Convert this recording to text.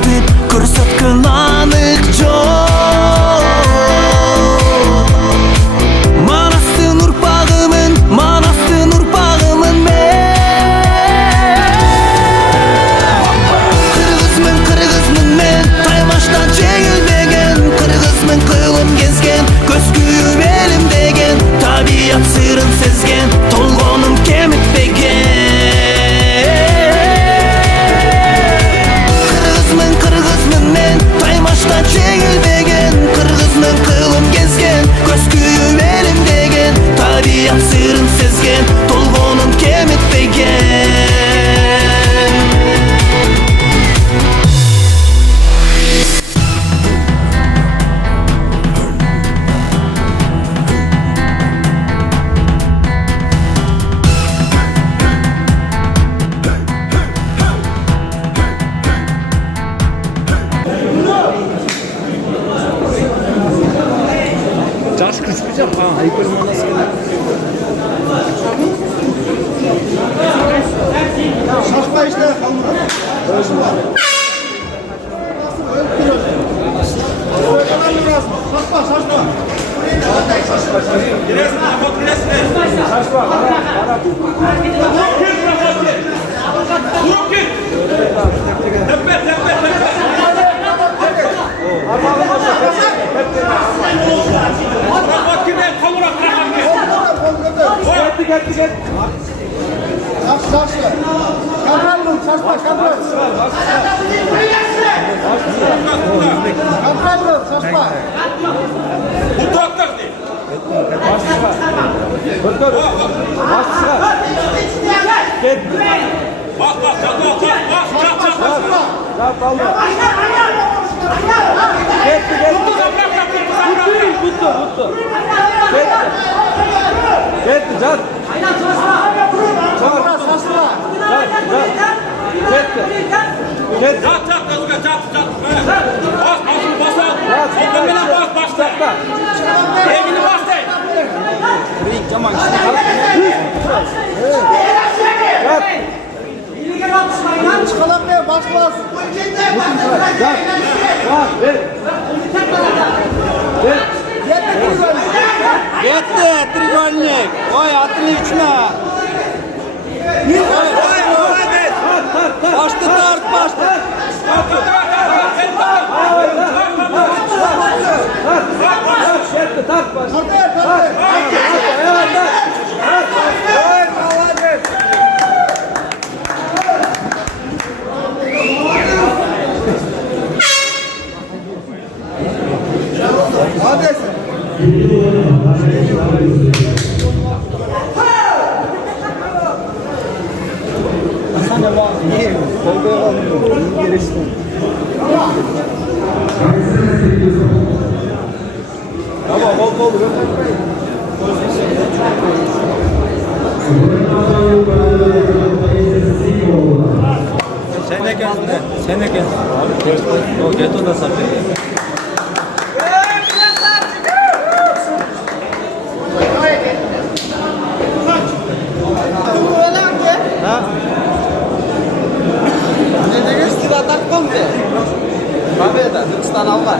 sotib ko'rsatgin aniq joy. Manastin urpag'imin men. Qirg'izmin men, Taymashdan jengilmagan. Qirg'izmin qilib gezgan, ko'z kuyib elim degan. Tabiat sirin sezgan, to'lg'onim kemitmagan. Qirg'izmin men, Taymashdan jengilmagan. Qirg'izmin qilib gezgan, ko'z kuyib elim degan. Tabiat sirin sezgan, to'lg'onim kemitmagan. Жаш күчпейсің? Айкөлмен насыл келеді. Şaşma işte kalmıyor. Şaşma. Çıkalım ne? Başlas. Yetti, тригольник. Ой, отлично. Başta tart, başta. Sen de gel. O geto da satıyor. Ne degeniz? Siz atak oldu. Babeda, Türkistan alga.